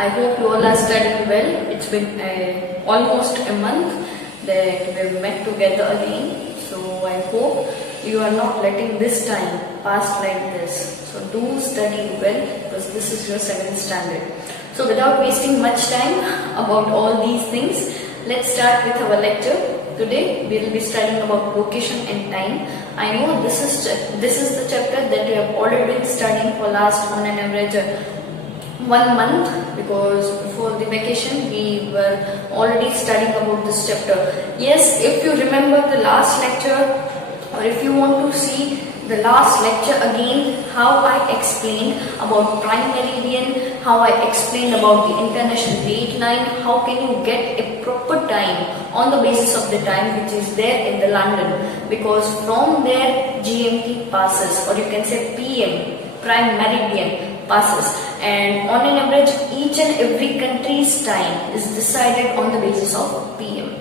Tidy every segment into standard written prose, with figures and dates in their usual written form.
I hope you all are studying well. It's been almost a month that we've met together again. So I hope you are not letting this time pass like this. So do study well because this is your 7th standard. So without wasting much time about all these things, let's start with our lecture. Today we will be studying about location and time. I know this is the chapter that you have already been studying for last on an average 1 month, because before the vacation we were already studying about this chapter. Yes, if you remember the last lecture, or if you want to see the last lecture again, how I explained about prime meridian, how I explained about the international date line, how can you get a proper time on the basis of the time which is there in the London, because from there GMT passes, or you can say PM, prime meridian passes, and on an average each and every country's time is decided on the basis of PM.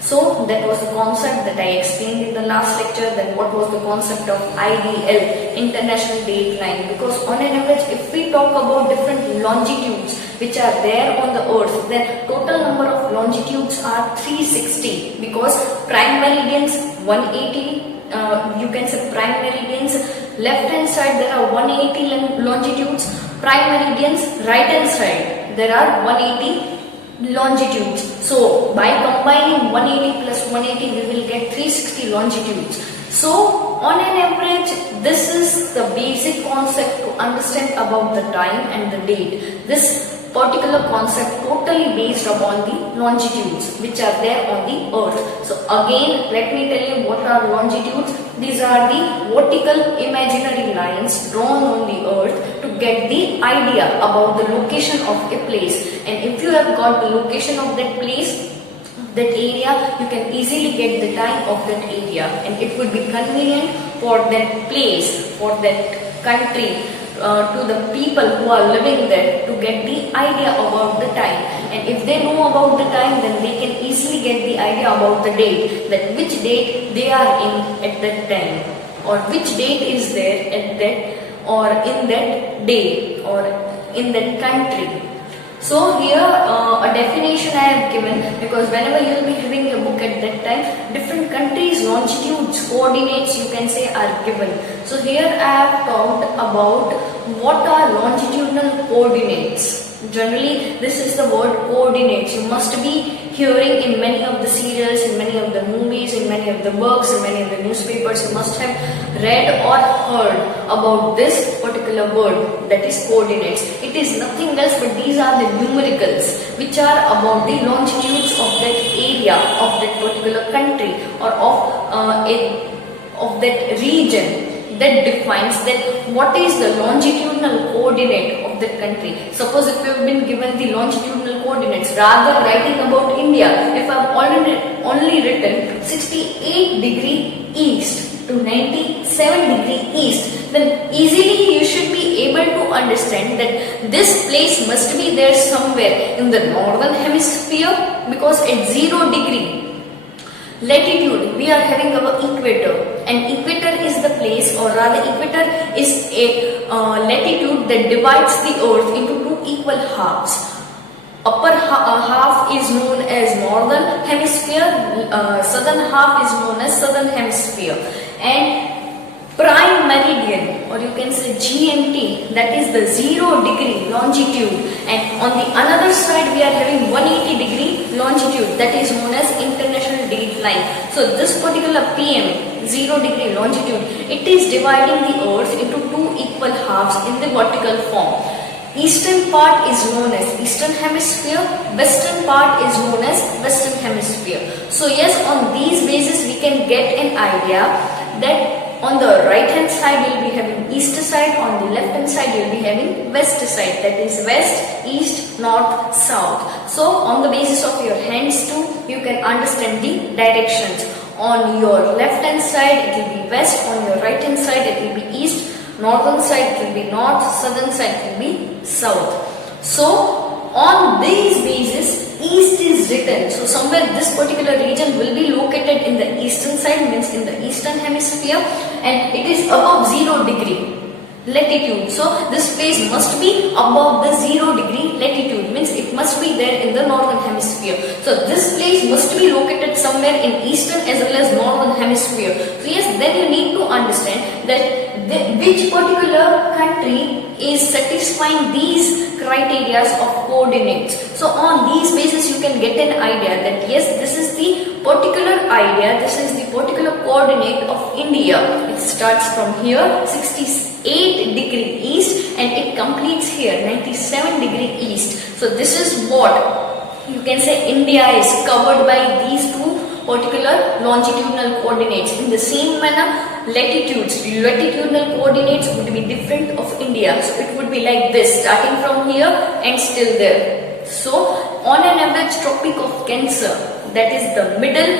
So that was the concept that I explained in the last lecture. Then what was the concept of IDL, international date line, because on an average if we talk about different longitudes which are there on the earth, then total number of longitudes are 360, because prime meridians 180, you can say prime meridians left hand side there are 180 longitudes, prime meridians right hand side there are 180 longitudes. So by combining 180 plus 180 we will get 360 longitudes. So on an average this is the basic concept to understand about the time and the date. This particular concept totally based upon the longitudes which are there on the earth. So again let me tell you what are longitudes. These are the vertical imaginary lines drawn on the earth to get the idea about the location of a place. And if you have got the location of that place, that area, you can easily get the time of that area, and it would be convenient for that place, for that country, to the people who are living there to get the idea about the time. And if they know about the time, then they can easily get the idea about the date, that which date they are in at that time, or which date is there at that, or in that day, or in that country. So here a definition I have given, because whenever you will be having a book at that time, different countries' longitudes, coordinates you can say are given. So here I have talked about what are longitudinal coordinates. Generally this is the word coordinates. You must be hearing in many of the serials, in many of the movies, in many of the books, in many of the newspapers, you must have read or heard about this particular word, that is coordinates. It is nothing else but these are the numericals which are about the longitudes of that area, of that particular country, or of that region, that defines that what is the longitudinal coordinate of that country. Suppose if you have been given the longitudinal coordinates, rather writing about India, if I have only written 68 degree east to 97 degree east, then easily you should be able to understand that this place must be there somewhere in the northern hemisphere, because at 0 degree latitude we are having our equator, and equator is the place, or rather equator is a latitude that divides the earth into two equal halves. Upper half is known as northern hemisphere, southern half is known as southern hemisphere, and prime meridian, or you can say GMT, that is the 0 degree longitude, and on the another side we are having 180 degree longitude, that is known as international date line. So this particular PM, 0 degree longitude, it is dividing the earth into two equal halves in the vertical form. Eastern part is known as eastern hemisphere, western part is known as western hemisphere. So yes, on these basis we can get an idea that on the right hand side you will be having east side, on the left hand side you will be having west side, that is west, east, north, south. So on the basis of your hands too, you can understand the directions. On your left hand side it will be west, on your right hand side it will be east, northern side it will be north, southern side it will be south. So on these basis east is written. So somewhere this particular region will be located in the eastern side, means in the eastern hemisphere, and it is above 0 degree latitude. So this place must be above the 0 degree latitude, means there in the northern hemisphere. So this place must be located somewhere in eastern as well as northern hemisphere. So yes, then you need to understand that which particular country is satisfying these criteria of coordinates. So on these basis you can get an idea that yes, this is the particular idea, this is the particular coordinate of India. It starts from here 68 degree east and it completes here 97 degree east. So this is what you can say India is covered by these two particular longitudinal coordinates. In the same manner, latitudinal coordinates would be different of India. So it would be like this, starting from here and still there. So on an average, Tropic of Cancer, that is the middle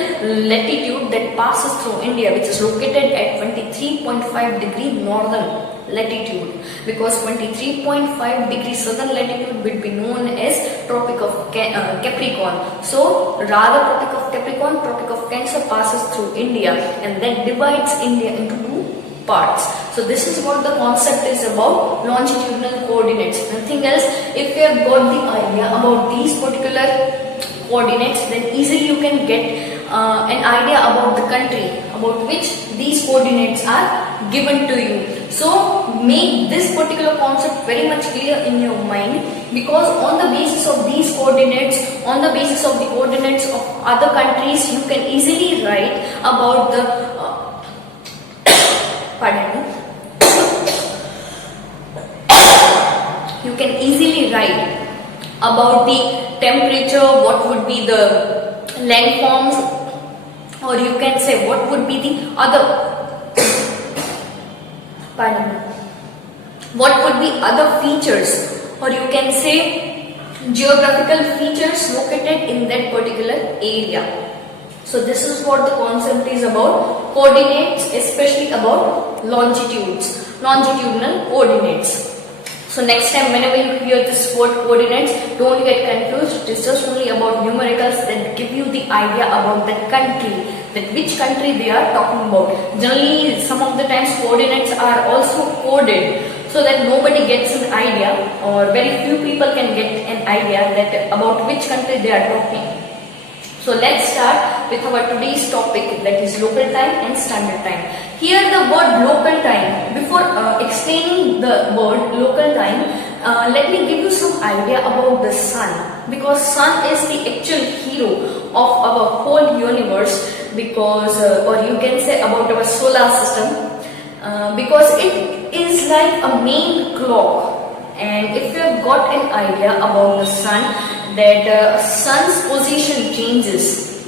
latitude that passes through India, which is located at 23.5 degree northern latitude, because 23.5 degree southern latitude will be known as Tropic of Capricorn. So rather Tropic of Capricorn, Tropic of Cancer passes through India and then divides India into two parts. So this is what the concept is about longitudinal coordinates, nothing else. If you have got the idea about these particular coordinates, then easily you can get an idea about the country about which these coordinates are given to you. So make this particular concept very much clear in your mind, because on the basis of these coordinates, on the basis of the coordinates of other countries, you can easily write about the pardon me, you can easily write about the temperature, what would be the landforms, or you can say what would be the other what would be other features, or you can say geographical features located in that particular area. So this is what the concept is about coordinates, especially about longitudinal coordinates. So next time whenever you hear this word coordinates, don't get confused. It is just only about numericals that give you the idea about that country, that which country they are talking about. Generally, some of the times coordinates are also coded so that nobody gets an idea, or very few people can get an idea that about which country they are talking. So let's start with our today's topic, that is local time and standard time. Here the word local time, before explaining the word local time, let me give you some idea about the sun, because sun is the actual hero of our whole universe, because or you can say about our solar system, because it is like a main clock. And if you have got an idea about the sun, that sun's position changes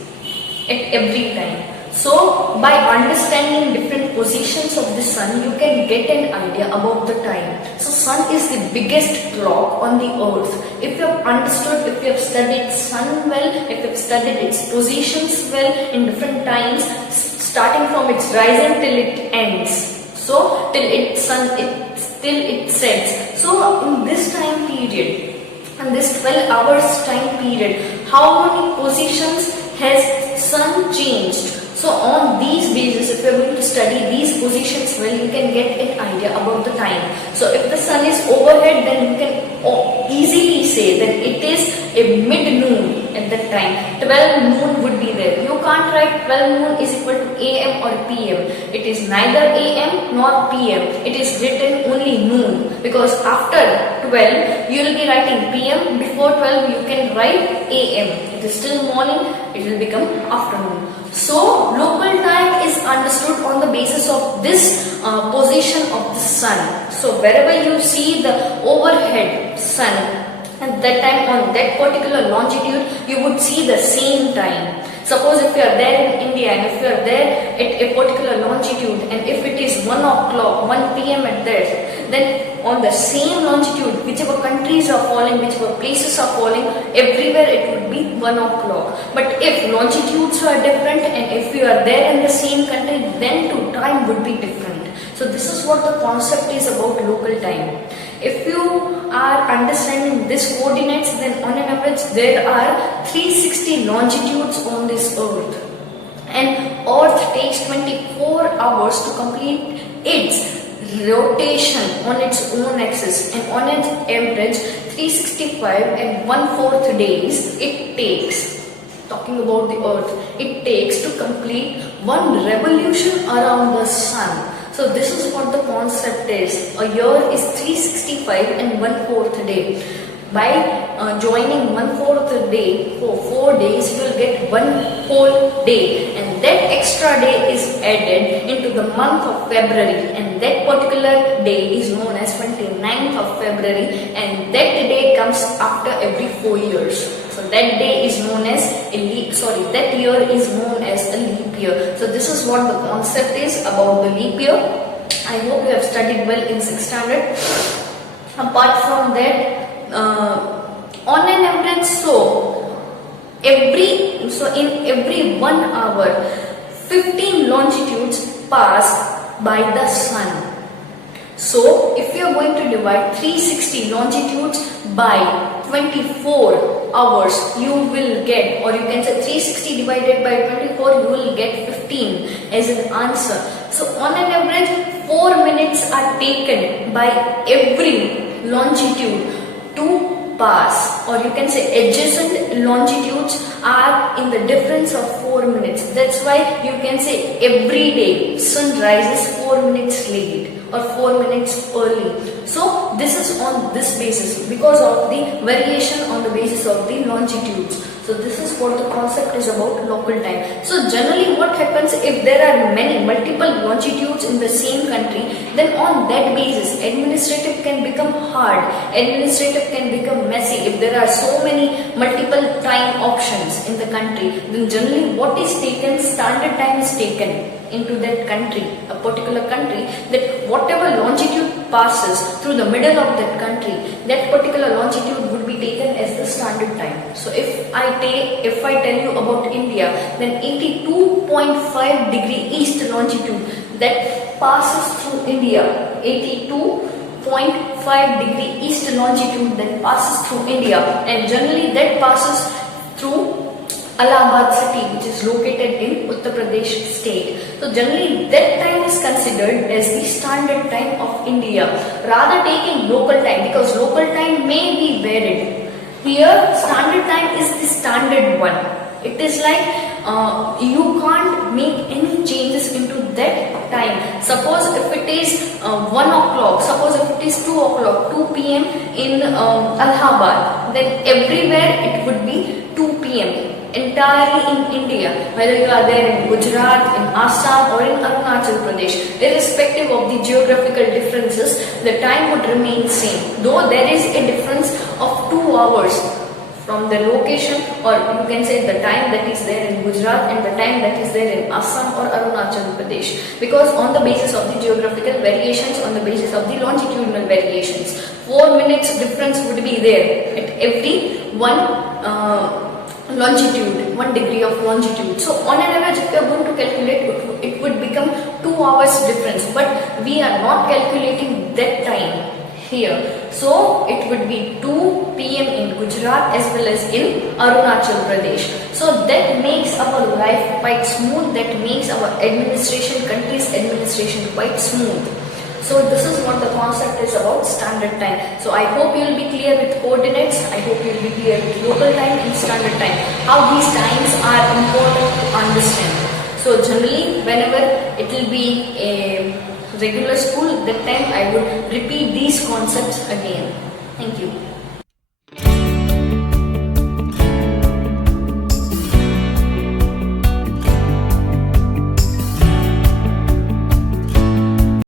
at every time. So by understanding different positions of the sun, you can get an idea about the time. So sun is the biggest clock on the earth. If you have understood, if you have studied sun well, if you have studied its positions well in different times, starting from its rising till it ends, so till it sets. So in this time period, in this 12 hours time period, how many positions has sun changed? So on these basis, if you are going to study these positions well, you can get an idea about the time. So if the sun is overhead, then you can easily say that it is a mid-noon at that time. 12 noon would be there. You can't write 12 noon is equal to AM or PM. It is neither AM nor PM. It is written only noon, because after 12 you will be writing PM. Before 12 you can write AM. It is still morning, it will become afternoon. So local time is understood on the basis of this position of the sun. So wherever you see the overhead sun, at that time on that particular longitude, you would see the same time. Suppose if you are there in India and if you are there at a particular longitude, and if it is 1 o'clock, 1 PM at that, then on the same longitude, whichever countries are falling, whichever places are falling, everywhere it would be 1 o'clock. But if longitudes are different and if you are there in the same country, then too time would be different. So this is what the concept is about local time. If you are understanding this coordinates, then on an average there are 360 longitudes on this earth, and earth takes 24 hours to complete its rotation on its own axis, and on its average 365 and 1/4 days it takes, talking about the earth, it takes to complete one revolution around the sun. So this is what the concept is. A year is 365 and 1/4 day. By joining 1/4 day for 4 days, you will get one whole day, and that extra day is added into the month of February, and that particular day is known as 29th of February, and that day comes after every 4 years. So that day is known as that year is known as a leap year. So this is what the concept is about the leap year. I hope you have studied well in 6th standard. Apart from that, on an average, in every 1 hour, 15 longitudes pass by the sun. So if you are going to divide 360 longitudes by 24 hours, you will get, or you can say 360 divided by 24, you will get 15 as an answer. So on an average, 4 minutes are taken by every longitude to pass, or you can say adjacent longitudes are in the difference of 4 minutes. That's why you can say every day sun rises 4 minutes late or 4 minutes early. So this is on this basis, because of the variation on the basis of the longitudes. So this is what the concept is about, local time. So generally what happens, if there are multiple longitudes in the same country, then on that basis administrative can become hard, administrative can become messy. If there are so many multiple time options in the country, then generally what is taken, standard time is taken into that country, a particular country, that whatever longitude passes through the middle of that country, that particular longitude would be taken as the standard time. So if I tell you about India, then 82.5 degree east longitude that passes through India, 82.5 degree east longitude that passes through India, and generally that passes through Allahabad city, which is located in Uttar Pradesh state. So generally that time is considered as the standard time of India, rather taking local time, because local time may be varied. Here standard time is the standard one. It is like you can't make any changes into that time. Suppose if it is 1 o'clock, suppose if it is 2 o'clock, 2 p.m. in Allahabad, then everywhere it would be 2 p.m. entirely in India, whether you are there in Gujarat, in Assam or in Arunachal Pradesh, irrespective of the geographical differences, the time would remain same. Though there is a difference of 2 hours from the location, or you can say the time that is there in Gujarat and the time that is there in Assam or Arunachal Pradesh, because on the basis of the geographical variations, on the basis of the longitudinal variations, 4 minutes difference would be there at every one longitude, 1 degree of longitude. So on an average, if you are going to calculate, it would become 2 hours difference, but we are not calculating that time here. So it would be 2 p.m. in Gujarat as well as in Arunachal Pradesh. So that makes our life quite smooth, that makes our country's administration quite smooth. So this is what the concept is about, standard time. So I hope you will be clear with coordinates, I hope you will be clear with local time and standard time, how these times are important to understand. So generally whenever it will be a regular school, that time I would repeat these concepts again. Thank you.